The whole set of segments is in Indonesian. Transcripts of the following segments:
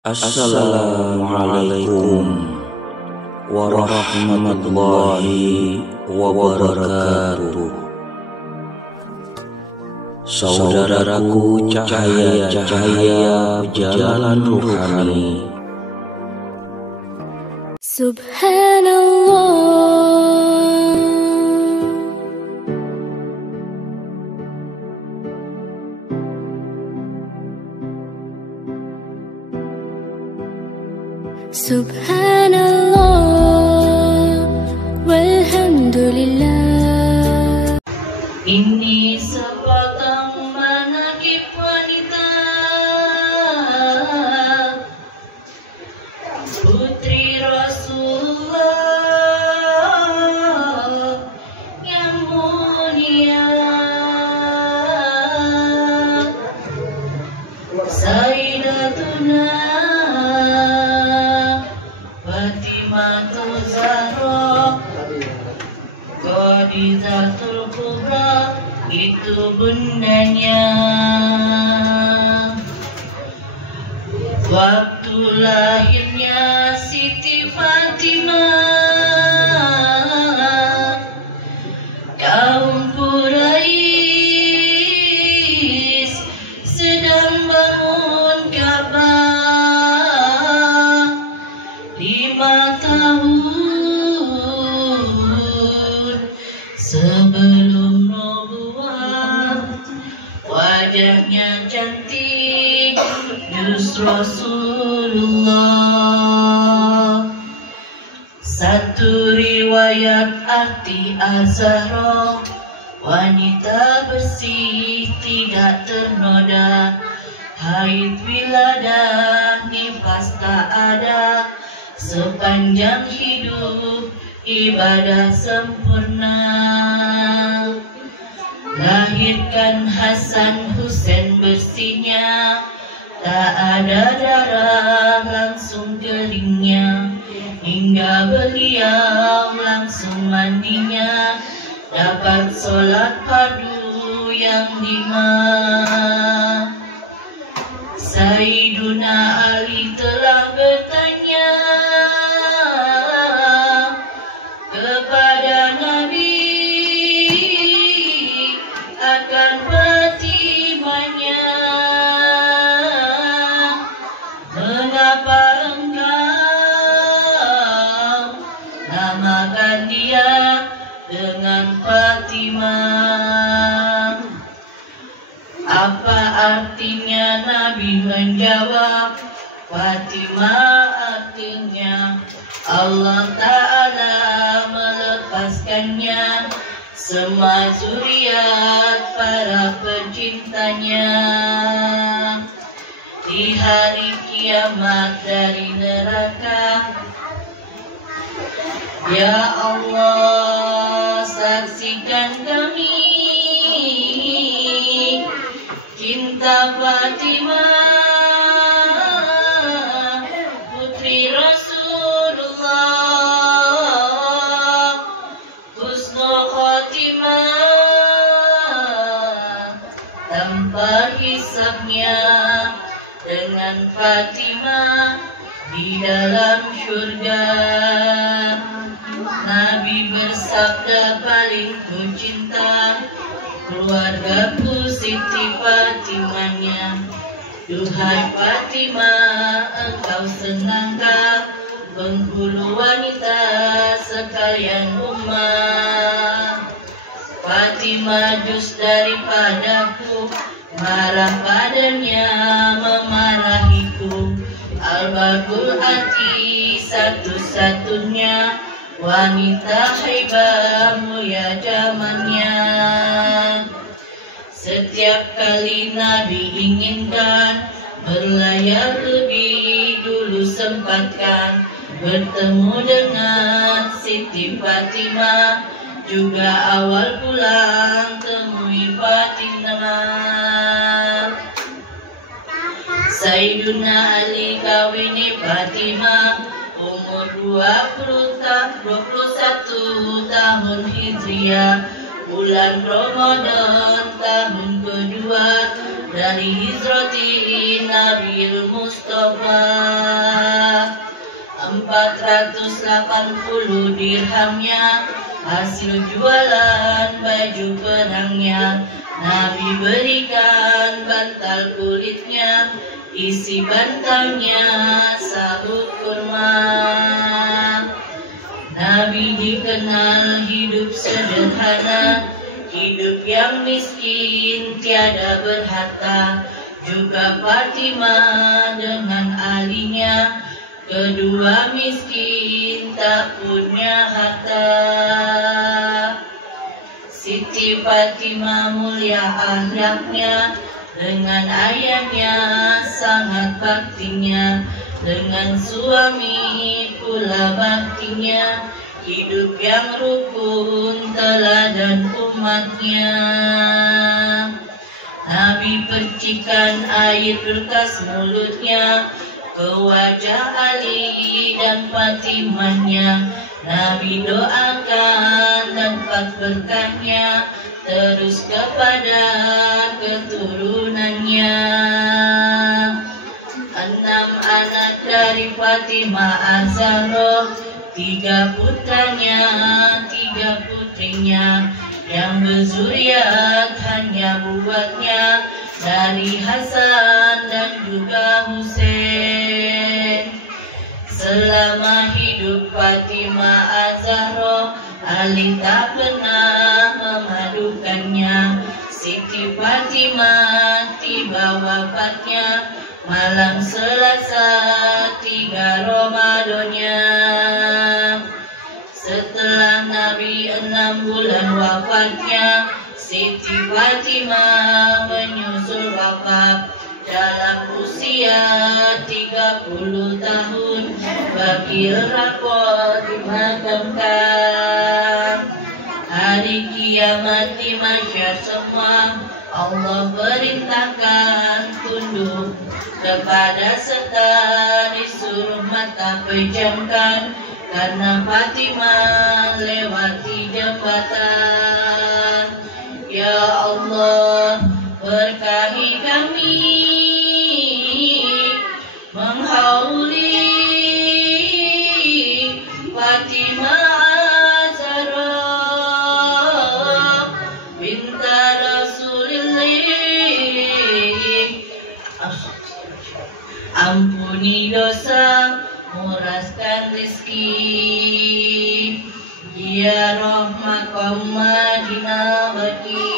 Assalamualaikum warahmatullahi wabarakatuh. Saudaraku, cahaya-cahaya jalan ruhani. Subhanallah, Subhanallah, walhamdulillah. Ini sepotong manakib wanita, putri Rasulullah yang mulia, Sayyidatuna Fatimah Zahra Khadijatul Kubra, itu bundanya. Waktu lahirnya Siti Fatimah, kaum Quraisy sedang bangun Ka'bah 5 tahun sebelum nubuat. Wajahnya cantik, justru Rasulullah. Satu riwayat arti Az-Zahra, wanita bersih, tidak ternoda, haid wiladah nifas tak ada, sepanjang hidup ibadah sempurna. Lahirkan Hasan Husain bersihnya, tak ada darah langsung keringnya, hingga beliau langsung mandinya, dapat sholat fardu yang 5. Sayyiduna Ali telah bertanya kepada Nabi akan Fatimahnya, mengapa engkau namakan dia dengan Fatimah? Apa artinya? Nabi menjawab, Fatimah artinya Allah Ta'ala melepaskannya semua zuriat para pecintanya di hari kiamat dari neraka. Ya Allah, saksikan kami cinta Fatimah, putri Rasulullah, husnul khotimah, tanpa hisabnya dengan Fatimah di dalam syurga. Nabi bersabda, paling ku cinta keluargaku Siti Fatimahnya. Duhai Fatimah, engkau senangkah penghulu wanita sekalian umat? Fatimah juz daripadaku, marah padanya memarahiku. Al-Babul hati satu-satunya, wanita haibah mulia zamannya. Setiap kali Nabi inginkan berlayar lebih dulu, sempatkan bertemu dengan Siti Fatimah. Juga awal pulang temui Fatimah. Sayyiduna Ali kawini Fatimah, umur 21 tahun Hijriah, bulan Ramadan tahun kedua, dari hijrati Nabi Mustafa. 480 dirhamnya hasil jualan baju perangnya. Nabi berikan bantal kulitnya, isi bantalnya sahut kurma. Nabi dikenal hidup sederhana, hidup yang miskin tiada berharta. Juga Fatimah dengan alinya, kedua miskin tak punya harta. Siti Fatimah mulia akhlaknya, dengan ayahnya sangat baktinya, dengan suami pula baktinya, hidup yang rukun teladan umatnya. Nabi percikan air bekas mulutnya ke wajah Ali dan Fatimahnya. Nabi doakan dan berkahnya terus kepada keturunannya. 6 anak dari Fatimah Az-Zahra, 3 putranya, 3 putrinya, yang berzuriat hanya buatnya dari Hasan dan juga Husain. Selama hidup Fatimah Az-Zahra, Ali tak pernah memadukannya. Siti Fatimah tiba wafatnya malam Selasa 3 Ramadannya. Setelah Nabi 6 bulan wafatnya, Siti Fatimah menyusul wafat dalam usia 30 tahun. Bagi rapor dimakamkan. Hari kiamat di masyarakat semua, Allah perintahkan tunduk kepada serta disuruh mata pejamkan, karena Fatimah lewati jembatan. Ya Allah, berkahi kami menghauli Fatimah Az-Zahra binta Rasulillah. Ampuni dosa, muraskan rezeki, ya rahmat kaum Madinah bagi.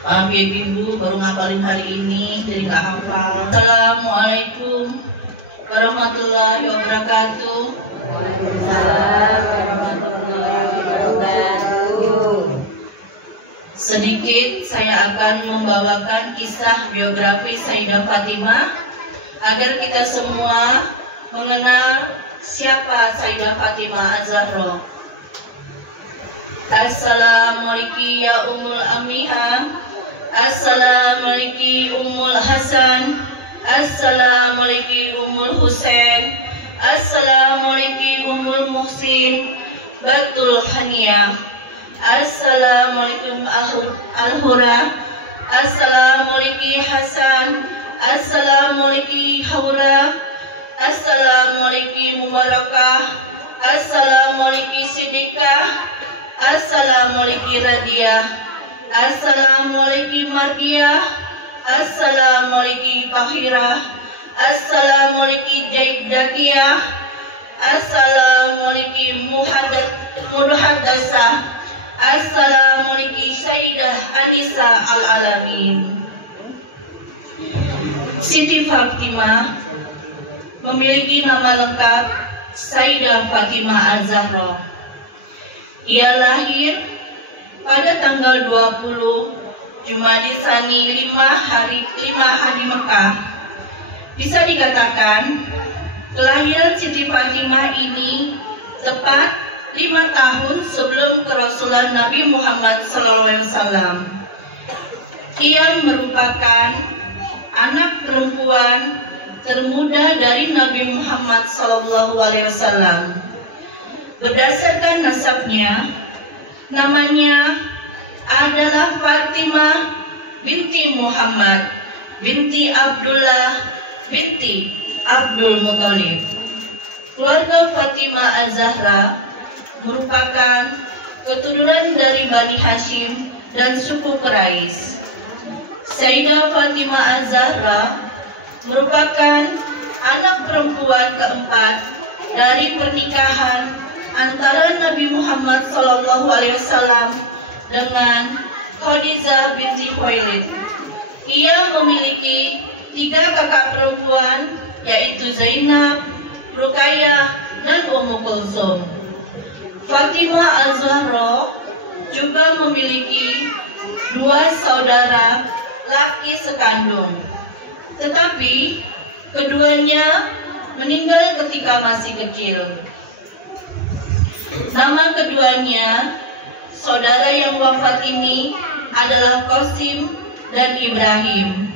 Maaf ya ibu, baru ngapalin hari ini jadi gak hafal. Assalamualaikum warahmatullahi wabarakatuh. Waalaikumsalam warahmatullahi wabarakatuh. Sedikit saya akan membawakan kisah biografi Sayyidah Fatimah agar kita semua mengenal siapa Sayyidah Fatimah Az-Zahra. Assalamualaikum ya Ummul Amihah. Assalamualaikum Ummul Hasan. Assalamualaikum Ummul Husain. Assalamualaikum Ummul Muhsin Batul Haniyah. Assalamualaikum Al-Hura. Assalamualaikum Hasan. Assalamualaikum Haura. Assalamualaikum Mubarakah. Assalamualaikum Siddiqah. Assalamualaikum Radiyah. Assalamualaikum Mardiyah. Assalamualaikum Tahirah. Assalamualaikum Jaidakiyah. Assalamualaikum Muhaddasah. Assalamualaikum Sayyidah Anisa Al-Alamin. Siti Fatimah memiliki nama lengkap Sayyidah Fatimah Az-Zahra. Ia lahir pada tanggal 20 Jumadil Tsani 5 hari Mekah. Bisa dikatakan kelahiran Siti Fatimah ini tepat 5 tahun sebelum kerasulan Nabi Muhammad SAW. Ia merupakan anak perempuan termuda dari Nabi Muhammad SAW. Berdasarkan nasabnya, namanya adalah Fatimah binti Muhammad binti Abdullah binti Abdul Muthalib. Keluarga Fatimah Az-Zahra merupakan keturunan dari Bani Hashim dan suku Quraisy. Sayyidah Fatimah Az-Zahra merupakan anak perempuan keempat dari pernikahan antara Nabi Muhammad SAW dengan Khadijah binti Khuwailid. Ia memiliki 3 kakak perempuan, yaitu Zainab, Ruqayyah, dan Ummu Kulsum. Fatimah Az-Zahra juga memiliki 2 saudara laki sekandung, tetapi keduanya meninggal ketika masih kecil. Nama keduanya saudara yang wafat ini adalah Qasim dan Ibrahim.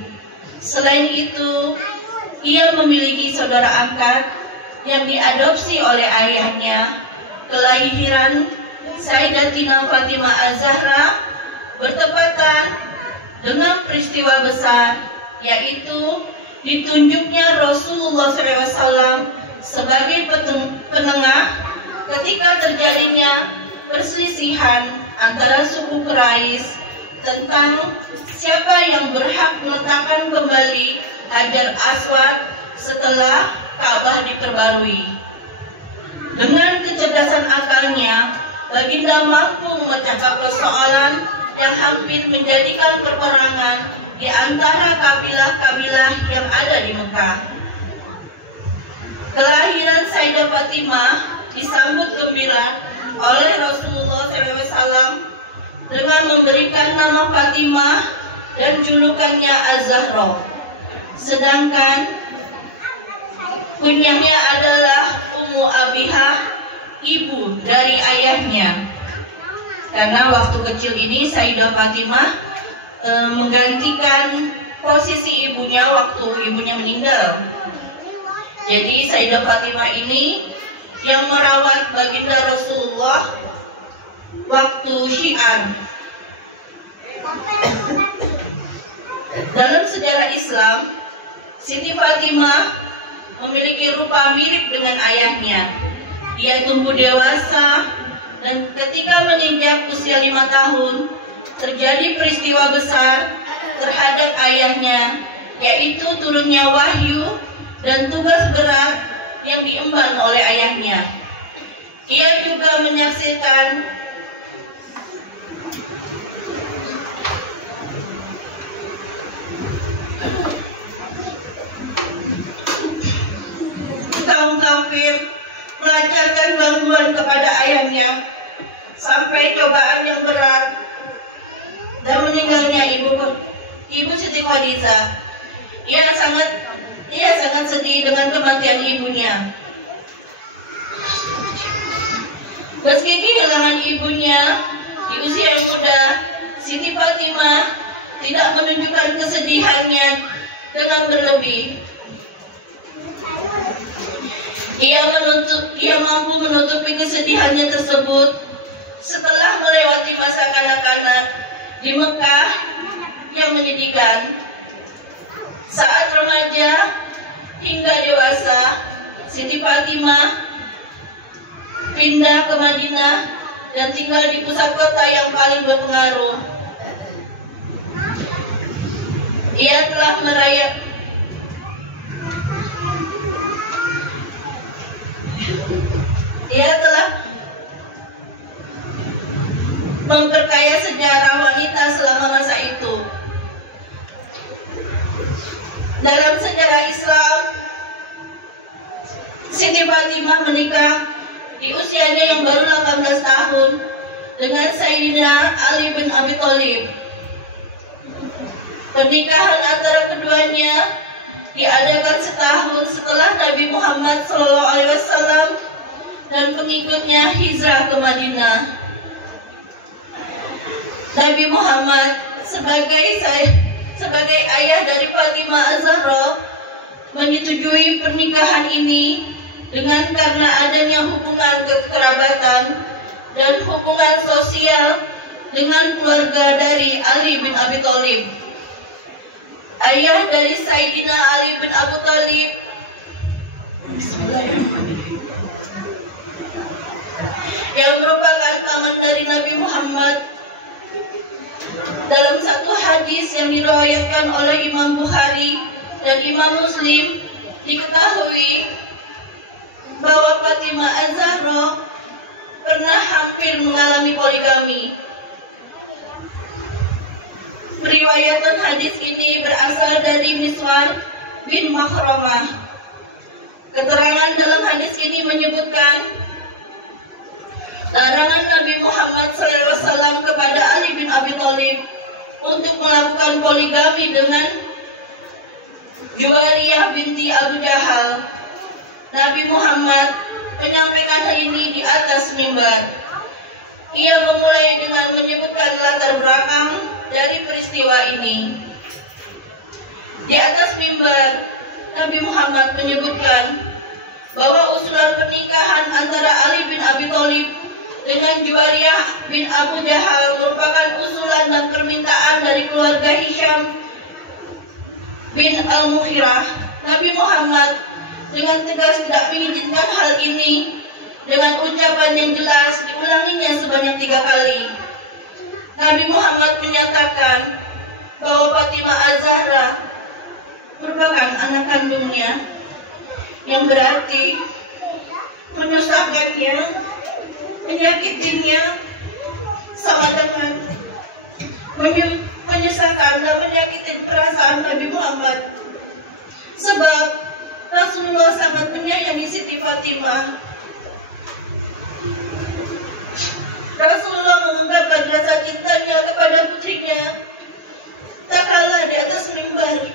Selain itu, ia memiliki saudara angkat yang diadopsi oleh ayahnya. Kelahiran Sayyidatina Fatimah Az-Zahra bertepatan dengan peristiwa besar, yaitu ditunjuknya Rasulullah SAW sebagai penengah ketika terjadinya perselisihan antara suku Quraisy tentang siapa yang berhak meletakkan kembali Hajar Aswad setelah Ka'bah diperbarui. Dengan kecerdasan akalnya, Baginda mampu memecahkan persoalan yang hampir menjadikan peperangan di antara kabilah-kabilah yang ada di Mekah. Kelahiran Sayyidah Fatimah disambut gembira oleh Rasulullah SAW dengan memberikan nama Fatimah dan julukannya Az-Zahra. Sedangkan kunyahnya adalah Ummu Abihah, ibu dari ayahnya. Karena waktu kecil ini Sayyidah Fatimah menggantikan posisi ibunya waktu ibunya meninggal. Jadi Sayyidah Fatimah ini yang merawat Baginda Rasulullah waktu Syi'an. Dalam sejarah Islam, Siti Fatimah memiliki rupa mirip dengan ayahnya. Ia tumbuh dewasa dan ketika menginjak usia 5 tahun, terjadi peristiwa besar terhadap ayahnya, yaitu turunnya wahyu dan tugas berat yang diemban oleh ayahnya. Ia juga menyaksikan kaum kafir melancarkan gangguan kepada ayahnya sampai cobaan yang berat dan meninggalnya ibu Siti Khadijah. Ia sangat sedih dengan kematian ibunya. Meski kehilangan ibunya di usia yang muda, Siti Fatimah tidak menunjukkan kesedihannya dengan berlebih. Ia mampu menutupi kesedihannya tersebut setelah melewati masa kanak-kanak di Mekah yang menyedihkan. Saat remaja hingga dewasa, Siti Fatimah pindah ke Madinah dan tinggal di pusat kota yang paling berpengaruh. Ia telah memperkaya sejarah wanita selama masa itu. Dalam sejarah Islam, Siti Fatimah menikah di usianya yang baru 18 tahun dengan Sayyidina Ali bin Abi Thalib. Pernikahan antara keduanya diadakan setahun setelah Nabi Muhammad SAW dan pengikutnya hijrah ke Madinah. Nabi Muhammad sebagai ayah dari Fatimah Az-Zahra menyetujui pernikahan ini karena adanya hubungan kekerabatan dan hubungan sosial dengan keluarga dari Ali bin Abi Thalib. ayah dari Sayyidina Ali bin Abu Thalib, yang merupakan paman dari Nabi Muhammad. Dalam satu hadis yang diriwayatkan oleh Imam Bukhari dan Imam Muslim, diketahui bahwa Fatimah Az-Zahra pernah hampir mengalami poligami. Periwayatan hadis ini berasal dari Miswar bin Makhramah. Keterangan dalam hadis ini menyebutkan larangan Nabi Muhammad SAW kepada Ali bin Abi Thalib untuk melakukan poligami dengan Juwariyah binti Abu Jahal. Nabi Muhammad menyampaikan hal ini di atas mimbar. Ia memulai dengan menyebutkan latar belakang dari peristiwa ini. Di atas mimbar, Nabi Muhammad menyebutkan bahwa usulan pernikahan antara Ali bin Abi Thalib dengan Juwariyah bin Abu Jahal merupakan usulan dan permintaan dari keluarga Hisham bin Al-Mughirah. Nabi Muhammad dengan tegas tidak mengizinkan hal ini. Dengan ucapan yang jelas diulanginya sebanyak 3 kali. Nabi Muhammad menyatakan bahwa Fatimah Az-Zahra merupakan anak kandungnya, yang berarti menyusahkannya, menyakitinya, sama dengan menyusahkan dan menyakiti perasaan Nabi Muhammad. Sebab Rasulullah sangat menyayangi Siti Fatimah. Rasulullah mengungkapkan rasa cintanya kepada putrinya tak kalah di atas mimbar.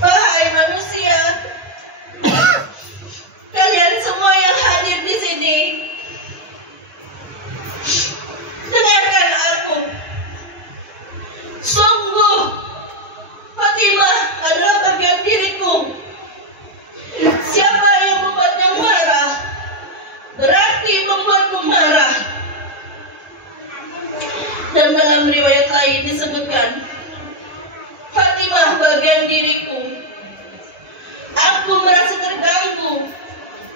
Wahai manusia, kalian semua yang hadir di sini, dengarkan aku. Sungguh Fatimah adalah bagian diriku. Siapa yang membuatnya marah, berarti membuatku marah. Dan dalam riwayat lain disebutkan, Fatimah bagian diriku. Aku merasa terganggu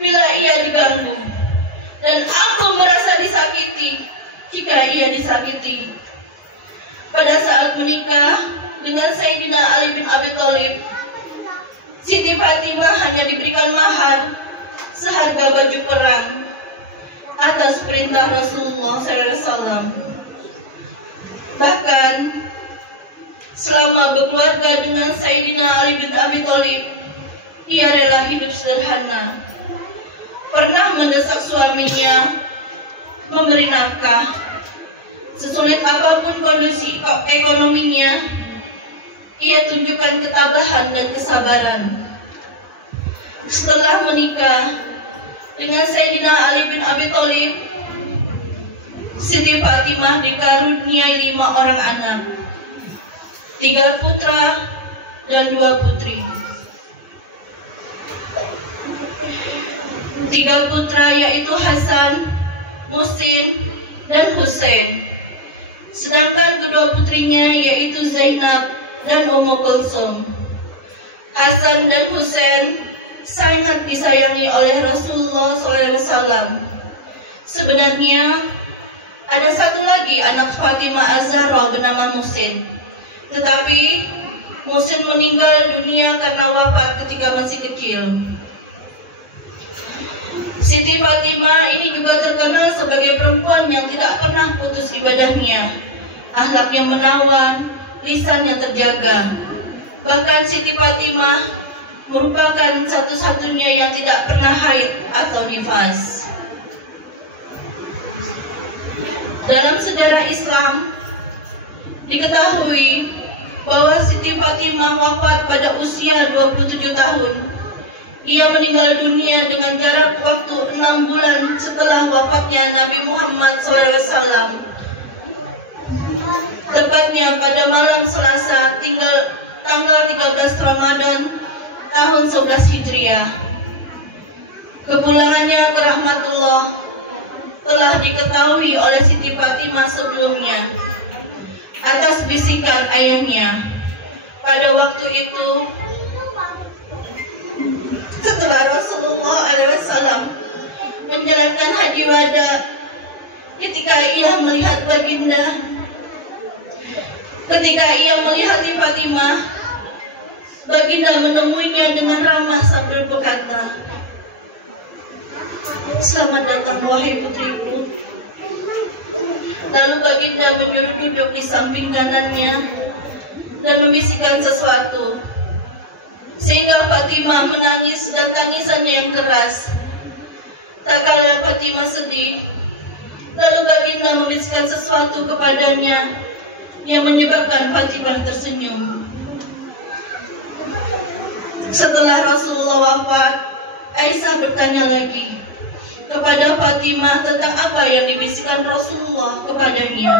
bila ia diganggu, dan aku merasa disakiti jika ia disakiti. Pada saat menikah dengan Sayyidina Ali bin Abi Thalib, Siti Fatimah hanya diberikan mahar seharga baju perang atas perintah Rasulullah SAW. Bahkan selama berkeluarga dengan Sayyidina Ali bin Abi Thalib, ia rela hidup sederhana. Pernah mendesak suaminya memberi nafkah. Sesulit apapun kondisi ekonominya, ia tunjukkan ketabahan dan kesabaran. Setelah menikah dengan Sayyidina Ali bin Abi Thalib, Siti Fatimah dikaruniai 5 orang anak, 3 putra dan 2 putri. 3 putra yaitu Hasan, Muhsin, dan Husain. Sedangkan kedua putrinya yaitu Zainab dan Ummu Kulsum. Hasan dan Husain sangat disayangi oleh Rasulullah SAW. Sebenarnya ada satu lagi anak Fatimah Az-Zahra bernama Muhsin, tetapi Muhsin meninggal dunia karena wafat ketika masih kecil. Siti Fatimah ini juga terkenal sebagai perempuan yang tidak pernah putus ibadahnya, akhlak yang menawan, lisan yang terjaga. Bahkan Siti Fatimah merupakan satu-satunya yang tidak pernah haid atau nifas. Dalam sejarah Islam diketahui bahwa Siti Fatimah wafat pada usia 27 tahun. Ia meninggal dunia dengan jarak waktu 6 bulan setelah wafatnya Nabi Muhammad SAW. Tepatnya pada malam Selasa tanggal 13 Ramadan tahun 11 Hijriah. Kepulangannya ke rahmatullah telah diketahui oleh Siti Fatimah sebelumnya. atas bisikan ayahnya. Pada waktu itu, setelah Rasulullah SAW menjalankan haji wada, ketika ia melihat Fatimah, baginda menemuinya dengan ramah sambil berkata, "Selamat datang wahai putriku." Lalu baginda menyuruh duduk di samping kanannya dan membisikkan sesuatu, sehingga Fatimah menangis dan tangisannya yang keras. Tak kala Fatimah sedih, lalu baginda membisikkan sesuatu kepadanya yang menyebabkan Fatimah tersenyum. Setelah Rasulullah wafat, Aisyah bertanya lagi kepada Fatimah tentang apa yang dibisikkan Rasulullah kepadanya,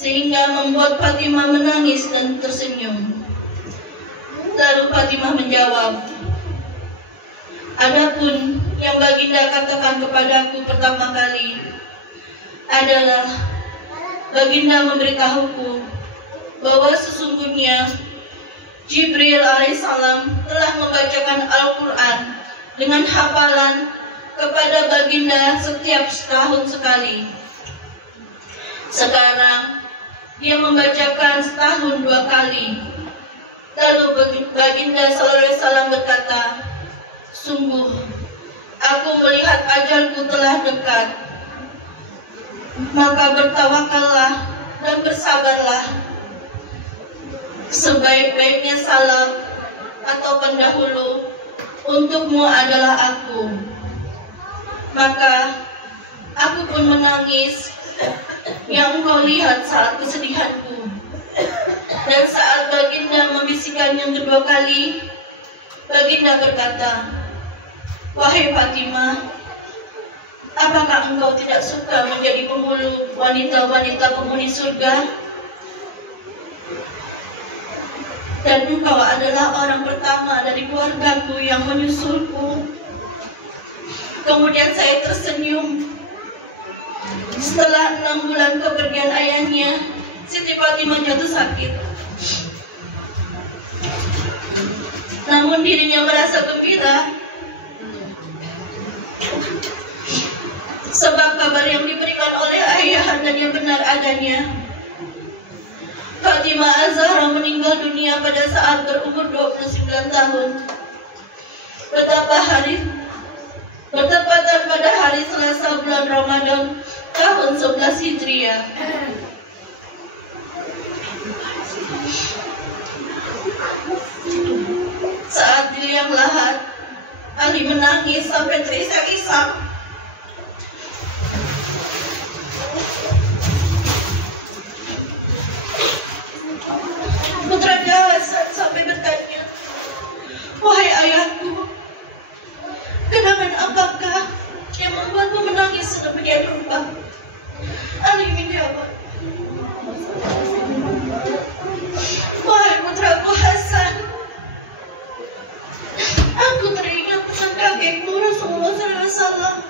sehingga membuat Fatimah menangis dan tersenyum. Lalu Fatimah menjawab, "Adapun yang baginda katakan kepadaku pertama kali adalah baginda memberitahuku bahwa sesungguhnya Jibril alaihissalam telah membacakan Al-Quran dengan hafalan kepada baginda setiap setahun sekali. Sekarang dia membacakan setahun 2 kali. Lalu baginda SAW berkata, "Sungguh, aku melihat ajalku telah dekat. Maka bertawakallah dan bersabarlah. Sebaik-baiknya salaf atau pendahulu untukmu adalah aku." Maka aku pun menangis yang engkau lihat saat kesedihanku. Dan saat baginda membisikkan yang kedua kali, baginda berkata, "Wahai Fatimah, apakah engkau tidak suka menjadi penghulu wanita-wanita penghuni surga? Dan engkau adalah orang pertama dari keluargaku yang menyusulku." Kemudian saya tersenyum. Setelah 6 bulan kepergian ayahnya, Siti Fatimah jatuh sakit. Namun dirinya merasa gembira, sebab kabar yang diberikan oleh ayahandanya benar adanya. Fatimah Az-Zahra meninggal dunia pada saat berumur 29 tahun. Bertepatan pada hari Selasa bulan Ramadan tahun 11 Hijriah. Saat di liang lahat, Ali menangis sampai terisak-isak. Putranya Hasan sampai bertanya, "Wahai ayahku, kenangan apakah yang membuatmu menangis sedemikian rupa?" Ali menjawab, "Wahai putraku Hasan, aku teringat pesan kakekmu Rasulullah SAW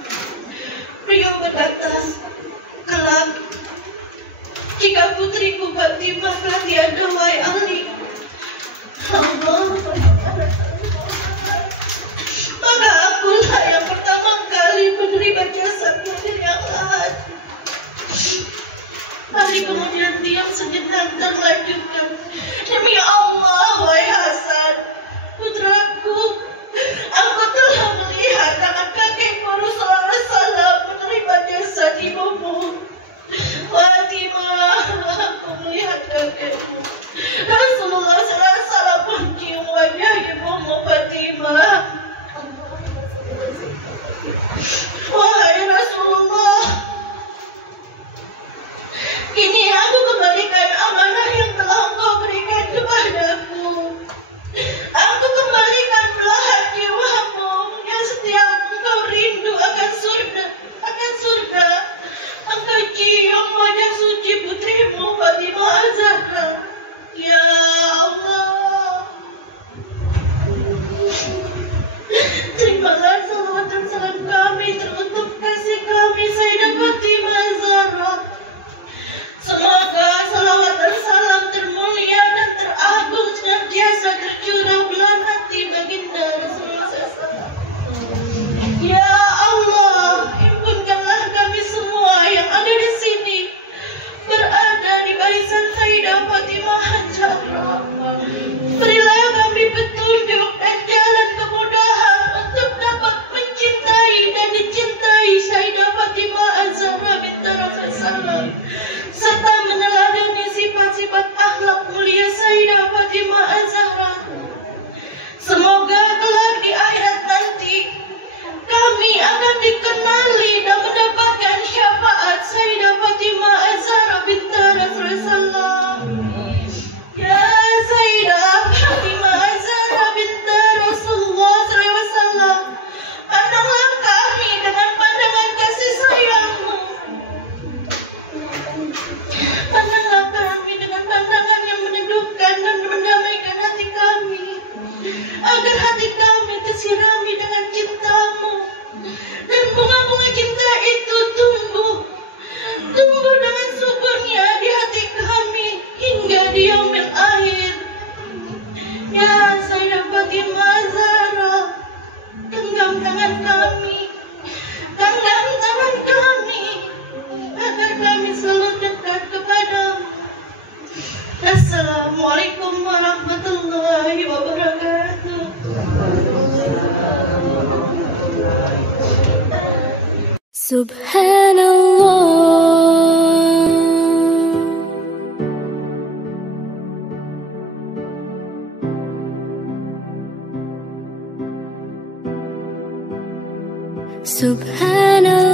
Assalamualaikum warahmatullahi wabarakatuh. Subhanallah, Subhanallah.